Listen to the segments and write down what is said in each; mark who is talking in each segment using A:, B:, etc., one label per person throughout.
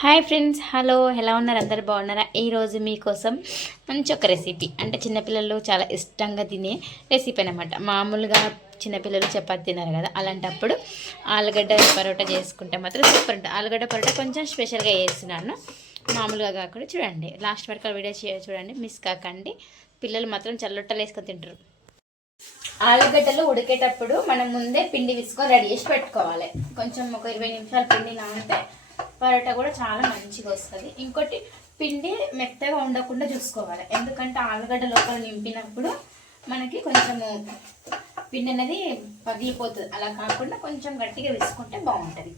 A: Hi friends hello. ఎలా ఉన్నారు? అందరు బాగున్నారా? ఈరోజు మీకోసం మంచి ఒక రెసిపీ. అంటే చిన్నపిల్లలు చాలా ఇష్టంగా తినే రెసిపీ అనమాట మామూలుగా చిన్నపిల్లలు చపాతి తిన్నారు కదా అలాంటప్పుడు ఆలుగడ్డ పరోటా చేసుకుంటే మాత్రం సూపర్ ఉంటుంది. ఆలుగడ్డ పరోటా కొంచెం స్పెషల్గా చేస్తున్నాను. మామూలుగా కాకుండా చూడండి. లాస్ట్ వరకు వీడియో చూడండి. మిస్ కాకండి. పిల్లలు మాత్రం చల్లొట్టలు వేసుకొని తింటారు. ఆలుగడ్డలు ఉడికేటప్పుడు మనం ముందే పిండి విసుకొని రెడీ చేసి పెట్టుకోవాలి. కొంచెం ఒక ఇరవై నిమిషాలు పిండి నానితే పరోటా కూడా చాలా మంచిగా వస్తుంది. ఇంకోటి పిండి మెత్తగా ఉండకుండా చూసుకోవాలి. ఎందుకంటే ఆలుగడ్డ లోపల నింపినప్పుడు మనకి కొంచెము పిండి అనేది పగిలిపోతుంది. అలా కాకుండా కొంచెం గట్టిగా వేసుకుంటే బాగుంటుంది.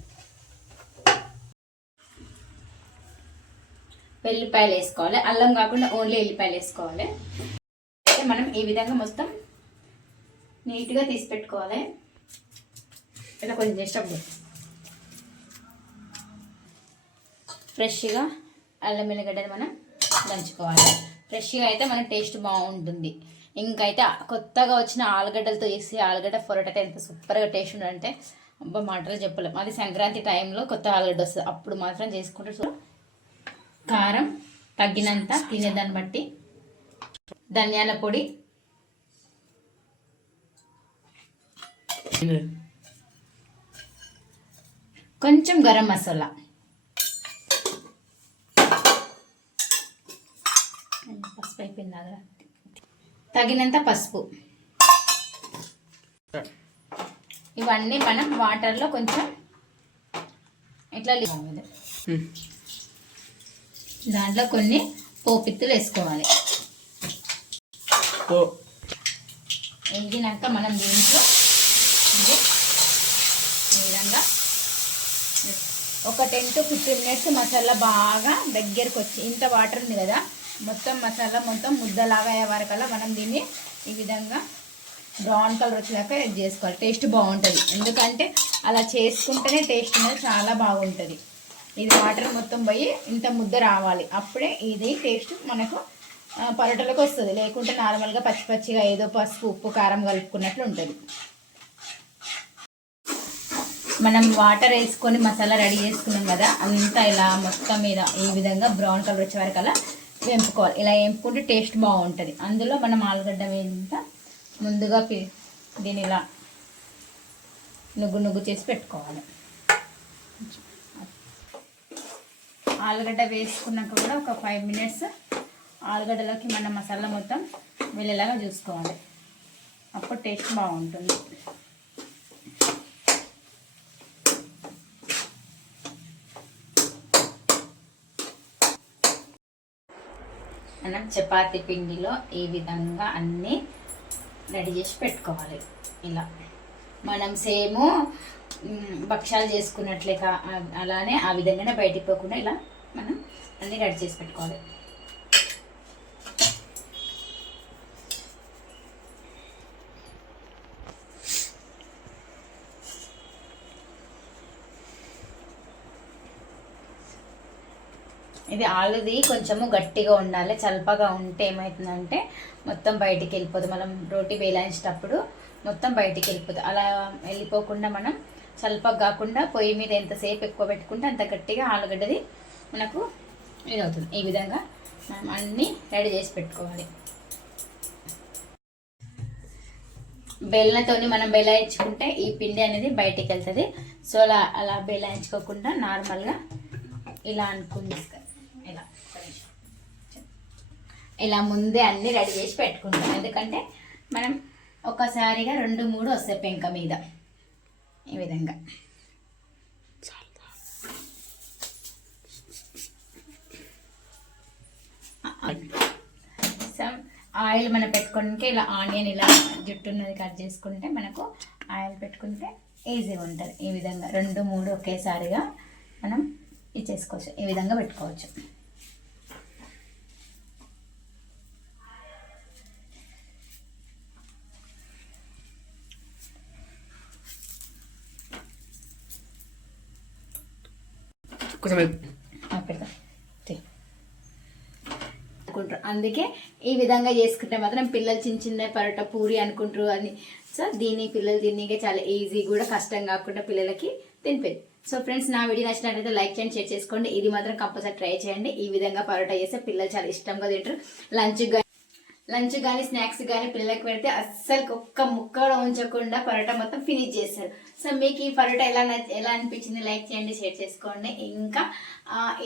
A: వెల్లిపాయలు వేసుకోవాలి. అల్లం కాకుండా ఓన్లీ వెల్లిపాయలు వేసుకోవాలి. అయితే మనం ఈ విధంగా మొత్తం నీట్గా తీసి పెట్టుకోవాలి. ఇలా కొంచెం చేసేటప్పుడు ఫ్రెష్గా అల్లం ఎల్లిగడ్డని మనం దంచుకోవాలి. ఫ్రెష్గా అయితే మన టేస్ట్ బాగుంటుంది. ఇంకైతే కొత్తగా వచ్చిన ఆలుగడ్డలతో వేసి ఆలుగడ్డ పొరట అయితే ఎంత సూపర్గా టేస్ట్ ఉందంటే అబ్బా మాటలు చెప్పలేం. అది సంక్రాంతి టైంలో కొత్త ఆలుగడ్డ వస్తుంది. అప్పుడు మాత్రం చేసుకుంటే కారం తగ్గినంత తినేదాన్ని బట్టి ధనియాల పొడి. కొంచెం గరం మసాలా. పసుపు అయిపోయింది దగ్గర తగినంత పసుపు. ఇవన్నీ మనం వాటర్లో కొంచెం ఇట్లా దాంట్లో కొన్ని పోపిత్తులు వేసుకోవాలి. వేగినాక మనం దీంట్లో ఈ విధంగా ఒక ten to fifteen minutes masala బాగా దగ్గరకు వచ్చి ఇంత వాటర్ ఉంది కదా మొత్తం మసాలా మొత్తం ముద్దలాగా అయ్యే వరకల్లా మనం దీన్ని ఈ విధంగా బ్రౌన్ కలర్ వచ్చేదాకా ఇది చేసుకోవాలి. టేస్ట్ బాగుంటుంది. ఎందుకంటే అలా చేసుకుంటేనే టేస్ట్ అనేది చాలా బాగుంటుంది. ఇది వాటర్ మొత్తం పోయి ఇంత ముద్ద రావాలి. అప్పుడే ఇది టేస్ట్ మనకు పరోటలకు వస్తుంది. లేకుంటే నార్మల్గా పచ్చి పచ్చిగా ఏదో పసుపు ఉప్పు కారం కలుపుకున్నట్లు ఉంటుంది. మనం వాటర్ వేసుకొని మసాలా రెడీ చేసుకున్నాం కదా అంతా ఇలా మొత్తం మీద ఈ విధంగా బ్రౌన్ కలర్ వచ్చే వరకు అలా వేంపుకోవాలి ఇలా వేంపుకుంటే టేస్ట్ బాగుంటుంది. అందులో మనం ఆలుగడ్డ వేంత ముందుగా దీని దీన్ని ఇలా నుగ్గు నుగ్గు చేసి పెట్టుకోవాలి. ఆలుగడ్డ వేసుకున్నాక కూడా ఒక ఫైవ్ మినిట్స్ ఆలుగడ్డలోకి మన మసాలా మొత్తం వెళ్ళేలాగా చూసుకోవాలి. అప్పుడు టేస్ట్ బాగుంటుంది. మనం చపాతీ పిండిలో ఈ విధంగా అన్నీ రెడీ చేసి పెట్టుకోవాలి. ఇలా. మనం సేము భక్ష్యాలు చేసుకున్నట్లే కా అలానే ఆ విధంగానే బయటికి పోకుండా ఇలా మనం అన్నీ రెడీ చేసి పెట్టుకోవాలి. ఇది ఆలుది కొంచెము గట్టిగా ఉండాలి. చల్పగా ఉంటే ఏమవుతుందంటే మొత్తం బయటికి వెళ్ళిపోదు. మనం రోటీ వేలాయించేటప్పుడు మొత్తం బయటికి వెళ్ళిపోతుంది అలా వెళ్ళిపోకుండా మనం చల్పగా కాకుండా పొయ్యి మీద ఎంతసేపు ఎక్కువ పెట్టుకుంటే అంత గట్టిగా ఆలుగడ్డది మనకు ఇది అవుతుంది. ఈ విధంగా మనం అన్నీ రెడీ చేసి పెట్టుకోవాలి. బెల్లంతోని మనం బెలాయించుకుంటే ఈ పిండి అనేది బయటికి వెళ్తుంది. సో అలా అలా బెలాయించుకోకుండా నార్మల్గా ఇలా అనుకుని ఇలా ఇలా ముందే అన్ని రెడీ చేసి పెట్టుకుంటాం. ఎందుకంటే మనం ఒకసారిగా రెండు మూడు వస్తాయి పెంక మీద. ఈ విధంగా. ఆయిల్ మనం పెట్టుకుంటే ఇలా ఆనియన్ ఇలా జుట్టు ఉన్నది కట్ చేసుకుంటే మనకు ఆయిల్ పెట్టుకుంటే ఈజీగా ఉంటుంది. ఈ విధంగా రెండు మూడు ఒకేసారిగా మనం ఇచ్చేసుకోవచ్చు ఈ విధంగా పెట్టుకోవచ్చు.
B: కొంచెం
A: పెడతా. అనుకుంటారు. అందుకే ఈ విధంగా చేసుకుంటే మాత్రం పిల్లలు చిన్న చిన్న పరోటా పూరి అనుకుంటారు అని. సో దీన్ని పిల్లలు తినే చాలా ఈజీ కూడా కష్టం కాకుండా పిల్లలకి తినిపేది సో ఫ్రెండ్స్ నా వీడియో నచ్చినట్లయితే లైక్ చేయండి షేర్ చేసుకోండి. ఇది మాత్రం కంపల్సరీ ట్రై చేయండి. ఈ విధంగా పరోటా చేస్తే పిల్లలు చాలా ఇష్టంగా తింటారు. లంచ్గా లంచ్ కానీ స్నాక్స్ కానీ పిల్లలకి పెడితే అస్సలు ఒక్క ముక్క కూడా ఉంచకుండా పరోటా మొత్తం ఫినిష్ చేస్తారు. సో మీకు ఈ పరోటా ఎలా ఎలా అనిపించింది? లైక్ చేయండి షేర్ చేసుకోండి. ఇంకా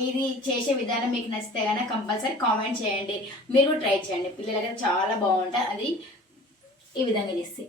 A: ఇది చేసే విధానం మీకు నచ్చితే కానీ కంపల్సరీ కామెంట్ చేయండి. మీరు ట్రై చేయండి. పిల్లలకి చాలా బాగుంటుంది అది ఈ విధంగా చేస్తే.